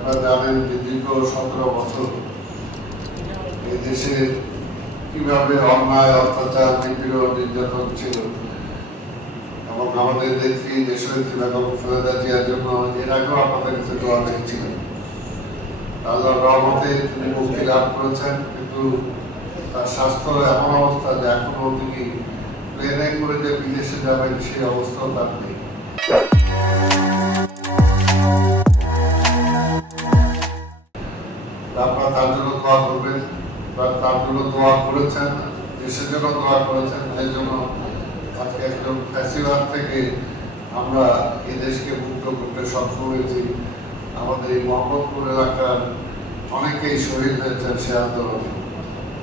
আপনারা জানেন যে দীর্ঘ 17 বছর এই দেশে কিভাবে অন্যায়, অত্যাচার, নিপীড়ন, নির্যাতন ছিল এবং আমাদের নেত্রী দেশনেত্রী বেগম খালেদা জিয়ার জন্য এর আগেও আপনাদের কাছে দোয়া রেখেছিলেন। আল্লাহর রহমতে তিনি মুক্তি লাভ করেছেন, কিন্তু তার স্বাস্থ্য এমন অবস্থা যে এখনো তিনি প্লেনে করে যে বিদেশে যাবেন সেই অবস্থাও তার নেই। আপনারা তার জন্য দোয়া করবেন, তার জন্য দোয়া করেছেন, দেশের জন্য দোয়া করেছেন। এই জন্য আজকে একদম ফ্যাসিবাদ থেকে আমরা এই দেশকে মুক্ত করতে সক্ষম হয়েছি। আমাদের এই মোহাম্মদপুর এলাকার অনেকেই শহীদ হয়েছেন সে আন্দোলনে,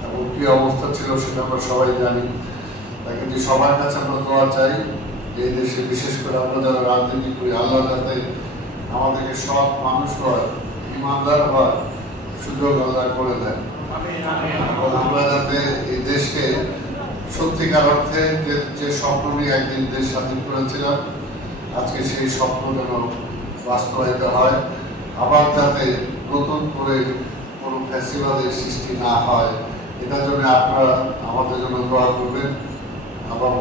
এবং কি অবস্থা ছিল সেটা আমরা সবাই জানি। তাই কিন্তু সবার কাছে আমরা দোয়া চাই এই দেশে, বিশেষ করে আমরা যারা রাজনীতি করি, আল্লাহ যাতে আমাদেরকে সৎ মানুষ হয়, ইমানদার হয়, সুযোগ আল্লাহ করে দেন। আমরা যাতে এই দেশকে সত্যিকার অর্থে যে স্বপ্ন নিয়ে একদিন দেশ স্বাধীন করেছিলাম, আজকে সেই স্বপ্ন যেন বাস্তবায়িত হয়। আবার যাতে নতুন করে কোনো ফ্যাসিবাদের সৃষ্টি না হয়, এটার জন্য আপনারা আমাদের জন্য দোয়া করবেন। এবং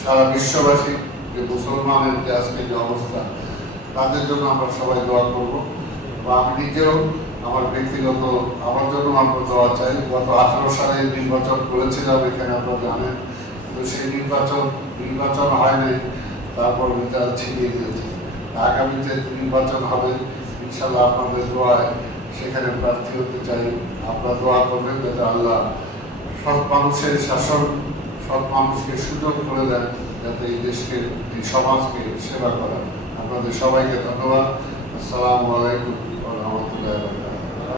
সারা বিশ্ববাসী যে মুসলমানের যে আজকে যে অবস্থা, তাদের জন্য আমরা সবাই দোয়া করবো। বা আমি নিজেও আমার ব্যক্তিগত আমার জন্য আমরা দোয়া চাই। গত 18 সালে নির্বাচন করেছিলাম এখানে, আপনারা জানেন, কিন্তু সেই নির্বাচন হয়নি, তারপর রেজাল্ট ছিনিয়ে দিয়েছে। আগামীতে নির্বাচন হবে, ইনশাল্লাহ আপনাদের দোয়ায় সেখানে প্রার্থী হতে চাই। আপনারা দোয়া করবেন যাতে আল্লাহ সব মানুষের শাসন, সব মানুষকে সুযোগ করে দেন যাতে এই দেশকে, এই সমাজকে সেবা করেন। আপনাদের সবাইকে ধন্যবাদ। আসসালামু আলাইকুম।